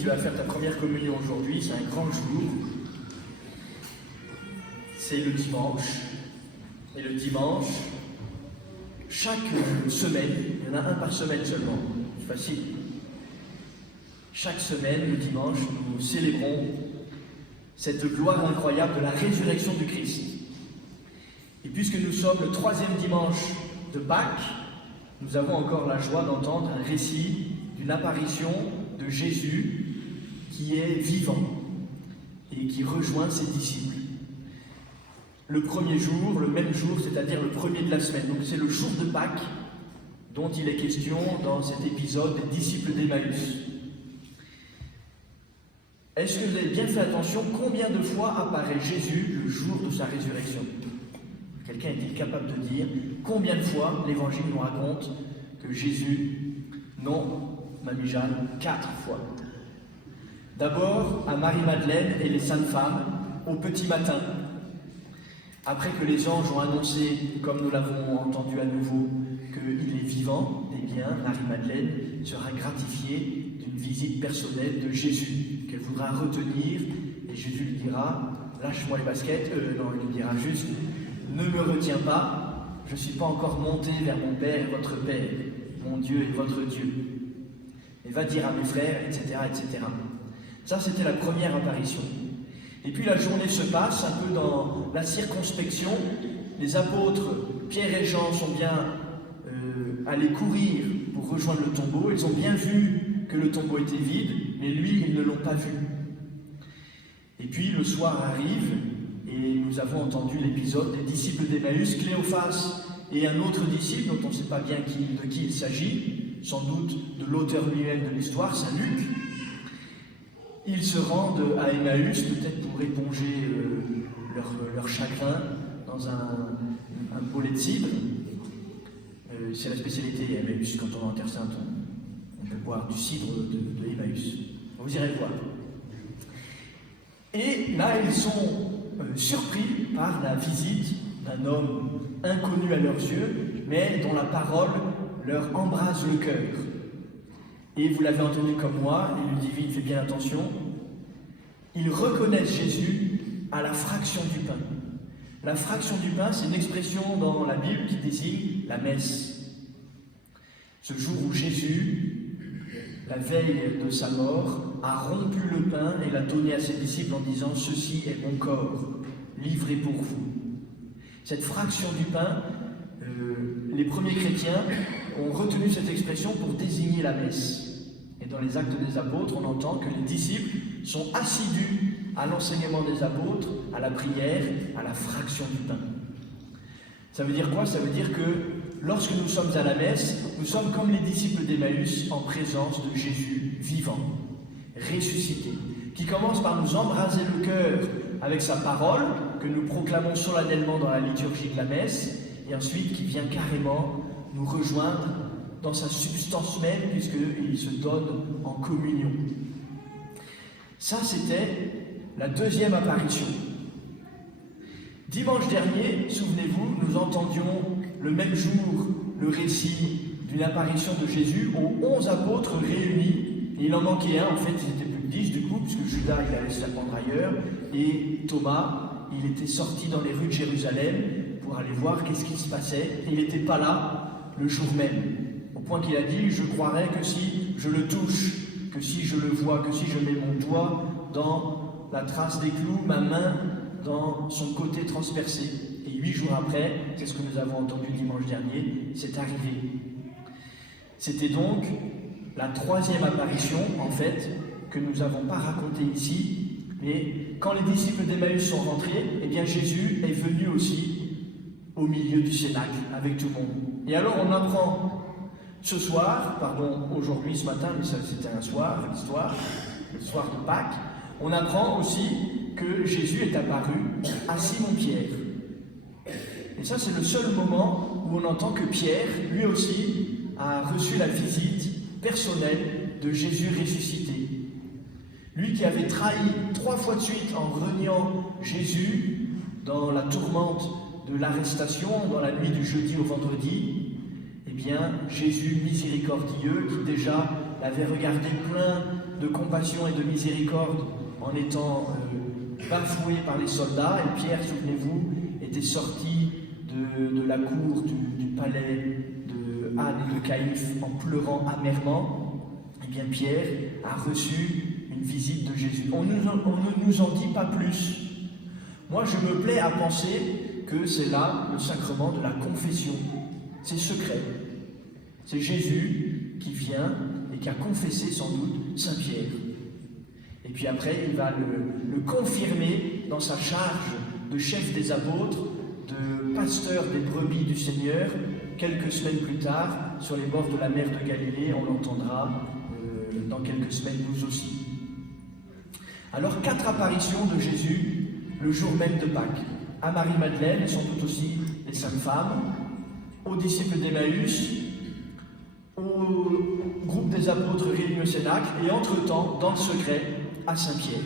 tu vas faire ta première communion aujourd'hui, c'est un grand jour. C'est le dimanche. Et le dimanche, chaque semaine, il y en a un par semaine seulement, c'est facile. Chaque semaine, le dimanche, nous célébrons cette gloire incroyable de la résurrection du Christ. Et puisque nous sommes le 3e dimanche de Pâques, nous avons encore la joie d'entendre un récit d'une apparition de Jésus qui est vivant et qui rejoint ses disciples. Le premier jour, le même jour, c'est-à-dire le premier de la semaine. Donc c'est le jour de Pâques dont il est question dans cet épisode des disciples d'Emmaüs. Est-ce que vous avez bien fait attention combien de fois apparaît Jésus le jour de sa résurrection? Quelqu'un est-il capable de dire combien de fois l'Évangile nous raconte que Jésus, non, Mamie Jeanne, 4 fois. D'abord à Marie-Madeleine et les saintes femmes au petit matin. Après que les anges ont annoncé, comme nous l'avons entendu à nouveau, qu'il est vivant, eh bien, Marie-Madeleine sera gratifiée d'une visite personnelle de Jésus, qu'elle voudra retenir, et Jésus lui dira, lâche-moi les baskets, non, il lui dira juste, ne me retiens pas, je ne suis pas encore monté vers mon Père et votre Père, mon Dieu et votre Dieu. Et va dire à mes frères, etc., etc. Ça, c'était la première apparition. Et puis la journée se passe un peu dans la circonspection. Les apôtres, Pierre et Jean, sont bien allés courir pour rejoindre le tombeau. Ils ont bien vu que le tombeau était vide, mais lui, ils ne l'ont pas vu. Et puis le soir arrive, et nous avons entendu l'épisode des disciples d'Emmaüs, Cléophas et un autre disciple, dont on ne sait pas bien de qui il s'agit, sans doute de l'auteur lui-même de l'histoire, Saint Luc. Ils se rendent à Emmaüs, peut-être pour éponger leur chagrin dans un bolet de cidre. C'est la spécialité Emmaüs, quand on est en Terre Sainte, on peut boire du cidre de Emmaüs. Vous irez voir. Et là, ils sont surpris par la visite d'un homme inconnu à leurs yeux, mais dont la parole leur embrase le cœur. Et vous l'avez entendu comme moi, et Ludivine fait bien attention, ils reconnaissent Jésus à la fraction du pain. La fraction du pain, c'est une expression dans la Bible qui désigne la messe. Ce jour où Jésus, la veille de sa mort, a rompu le pain et l'a donné à ses disciples en disant « Ceci est mon corps, livré pour vous ». Cette fraction du pain, les premiers chrétiens ont retenu cette expression pour désigner la messe. Et dans les Actes des Apôtres, on entend que les disciples sont assidus à l'enseignement des apôtres, à la prière, à la fraction du pain. Ça veut dire quoi? Ça veut dire que lorsque nous sommes à la messe, nous sommes comme les disciples d'Emmaüs en présence de Jésus vivant, ressuscité, qui commence par nous embraser le cœur avec sa parole, que nous proclamons solennellement dans la liturgie de la messe, et ensuite qui vient carrément nous rejoindre dans sa substance même, puisqu'il se donne en communion. Ça, c'était la deuxième apparition. Dimanche dernier, souvenez-vous, nous entendions le même jour le récit d'une apparition de Jésus aux 11 apôtres réunis. Et il en manquait un, en fait, ils étaient plus de 10 du coup, puisque Judas, il allait se répandre ailleurs, et Thomas, il était sorti dans les rues de Jérusalem pour aller voir qu'est-ce qui se passait. Et il n'était pas là le jour même. Au point qu'il a dit, je croirais que si je le touche, que si je le vois, que si je mets mon doigt dans la trace des clous, ma main dans son côté transpercé. Et 8 jours après, c'est ce que nous avons entendu dimanche dernier, c'est arrivé. C'était donc la 3e apparition, en fait, que nous n'avons pas racontée ici, mais quand les disciples d'Emmaüs sont rentrés, eh bien Jésus est venu aussi au milieu du cénacle avec tout le monde. Et alors on apprend ce soir, aujourd'hui, ce matin, mais ça c'était un soir, l'histoire, le soir de Pâques, on apprend aussi que Jésus est apparu à Simon-Pierre. Et ça, c'est le seul moment où on entend que Pierre, lui aussi, a reçu la visite personnelle de Jésus ressuscité. Lui qui avait trahi 3 fois de suite en reniant Jésus dans la tourmente de l'arrestation, dans la nuit du jeudi au vendredi, eh bien, Jésus miséricordieux, qui déjà l'avait regardé plein de compassion et de miséricorde en étant bafoué par les soldats. Et Pierre, souvenez-vous, était sorti de la cour du palais de Anne et de Caïphe en pleurant amèrement. Eh bien, Pierre a reçu une visite de Jésus. On ne nous en dit pas plus. Moi, je me plais à penser que c'est là le sacrement de la confession. C'est secret. C'est Jésus qui vient et qui a confessé sans doute Saint Pierre. Et puis après, il va le confirmer dans sa charge de chef des apôtres, de pasteur des brebis du Seigneur. Quelques semaines plus tard, sur les bords de la mer de Galilée, on l'entendra dans quelques semaines nous aussi. Alors, 4 apparitions de Jésus le jour même de Pâques. À Marie-Madeleine, et sans doute aussi les saintes femmes, aux disciples d'Emmaüs, au groupe des apôtres réunis au Cénacle, et entre-temps, dans le secret, à Saint-Pierre.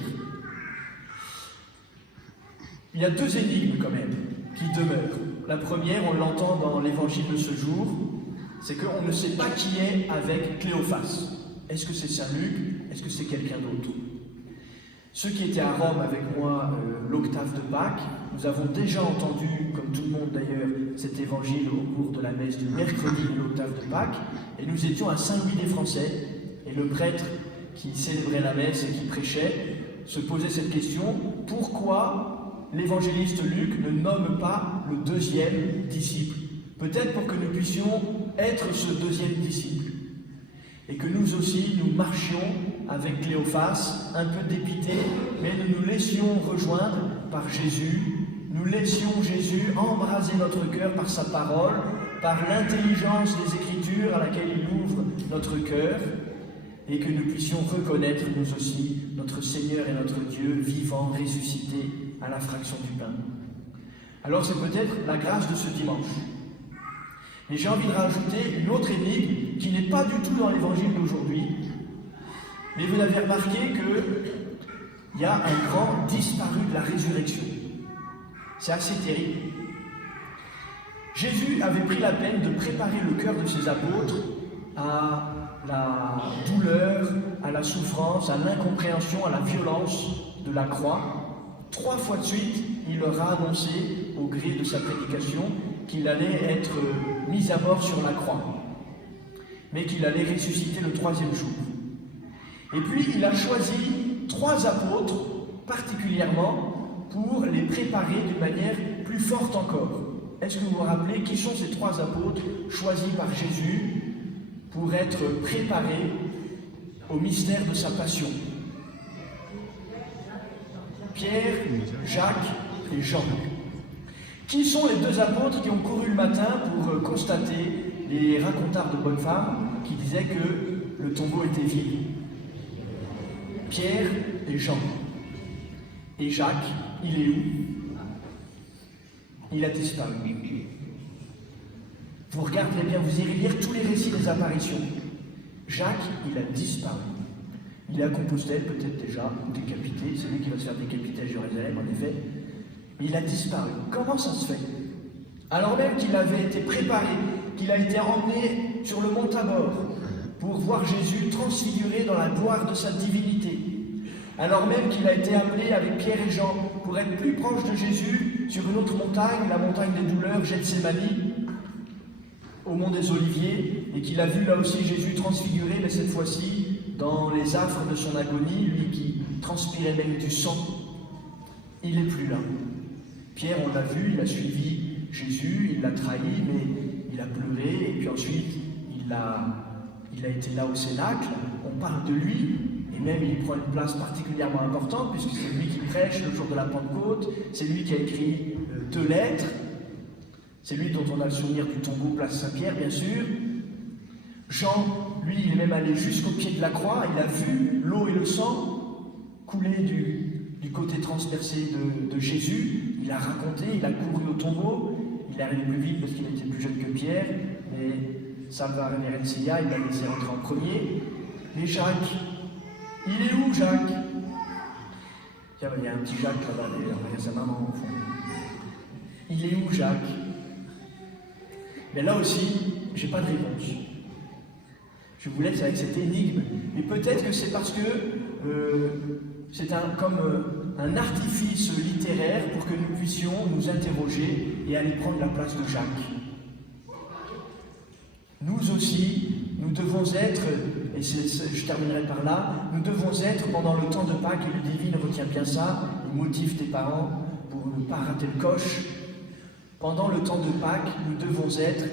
Il y a 2 énigmes quand même qui demeurent. La première, on l'entend dans l'évangile de ce jour, c'est qu'on ne sait pas qui est avec Cléophas. Est-ce que c'est Saint Luc? Est-ce que c'est quelqu'un d'autre? Ceux qui étaient à Rome avec moi l'octave de Pâques, nous avons déjà entendu, comme tout le monde d'ailleurs, cet évangile au cours de la messe du mercredi de l'octave de Pâques, et nous étions à Saint-Louis des Français, et le prêtre qui célébrait la messe et qui prêchait se posait cette question: pourquoi l'évangéliste Luc ne nomme pas le 2e disciple? Peut-être pour que nous puissions être ce 2e disciple, et que nous aussi nous marchions avec Cléophas, un peu dépités, mais nous nous laissions rejoindre par Jésus, nous laissions Jésus embraser notre cœur par sa parole, par l'intelligence des Écritures à laquelle il ouvre notre cœur, et que nous puissions reconnaître nous aussi notre Seigneur et notre Dieu vivant, ressuscité à la fraction du pain. Alors c'est peut-être la grâce de ce dimanche. Et j'ai envie de rajouter une autre énigme qui n'est pas du tout dans l'évangile d'aujourd'hui, mais vous avez remarqué qu'il y a un grand disparu de la résurrection. C'est assez terrible. Jésus avait pris la peine de préparer le cœur de ses apôtres à la douleur, à la souffrance, à l'incompréhension, à la violence de la croix. 3 fois de suite, il leur a annoncé, au gré de sa prédication, qu'il allait être mis à mort sur la croix, mais qu'il allait ressusciter le 3e jour. Et puis, il a choisi 3 apôtres, particulièrement, pour les préparer d'une manière plus forte encore. Est-ce que vous vous rappelez qui sont ces 3 apôtres choisis par Jésus pour être préparés au mystère de sa passion? Pierre, Jacques et Jean. Qui sont les 2 apôtres qui ont couru le matin pour constater les racontars de bonnes femmes qui disaient que le tombeau était vide? Pierre et Jean. Et Jacques, il est où? Il a disparu. Vous regarderez bien, vous irez lire tous les récits des apparitions. Jacques, il a disparu. Il est à Compostelle, peut-être déjà, décapité. C'est lui qui va se faire décapiter à Jérusalem, en effet. Mais il a disparu. Comment ça se fait? Alors même qu'il avait été préparé, qu'il a été emmené sur le mont Tabor pour voir Jésus transfiguré dans la gloire de sa divinité. Alors même qu'il a été appelé avec Pierre et Jean pour être plus proche de Jésus sur une autre montagne, la montagne des douleurs, Gethsémani, au mont des Oliviers, et qu'il a vu là aussi Jésus transfiguré, mais cette fois-ci dans les affres de son agonie, lui qui transpirait même du sang. Il n'est plus là. Pierre, on l'a vu, il a suivi Jésus, il l'a trahi, mais il a pleuré, et puis ensuite il a été là au Cénacle, on parle de lui, et même il prend une place particulièrement importante, puisque c'est lui qui prêche le jour de la Pentecôte, c'est lui qui a écrit 2 lettres, c'est lui dont on a le souvenir du tombeau place Saint-Pierre, bien sûr. Jean, lui, il est même allé jusqu'au pied de la croix, il a vu l'eau et le sang couler du côté transpercé de Jésus, il a raconté, il a couru au tombeau, il est arrivé plus vite parce qu'il était plus jeune que Pierre, mais Salva Reverencia, il l'a laissé rentrer en premier. Mais Jacques, il est où Jacques? Tiens, il y a un petit Jacques là-bas, d'ailleurs, il y a sa maman au fond. Il est où Jacques? Mais là aussi, j'ai pas de réponse. Je vous laisse avec cette énigme. Mais peut-être que c'est parce que c'est comme un artifice littéraire pour que nous puissions nous interroger et aller prendre la place de Jacques. Nous aussi, nous devons être, et je terminerai par là, nous devons être pendant le temps de Pâques, et le divin retient bien ça, il motive tes parents pour ne pas rater le coche. Pendant le temps de Pâques, nous devons être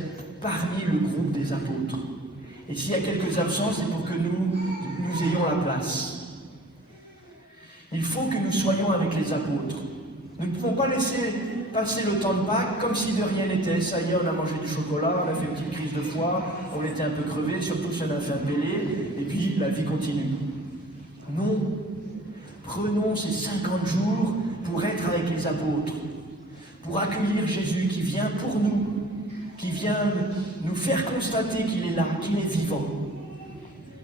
parmi le groupe des apôtres. Et s'il y a quelques absences, c'est pour que nous ayons la place. Il faut que nous soyons avec les apôtres. Nous ne pouvons pas laisser passer le temps de Pâques comme si de rien n'était. Ça y est, on a mangé du chocolat, on a fait une petite crise de foie, on était un peu crevé, surtout si on a fait un bélé, et puis la vie continue. Non. Prenons ces 50 jours pour être avec les apôtres, pour accueillir Jésus qui vient pour nous, qui vient nous faire constater qu'il est là, qu'il est vivant,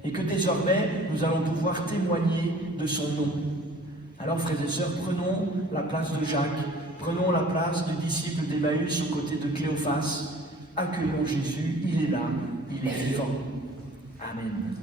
et que désormais, nous allons pouvoir témoigner de son nom. Alors, frères et sœurs, prenons la place de Jacques, prenons la place du disciple d'Emmaüs aux côtés de Cléophas, accueillons Jésus, il est là, il est vivant. Amen.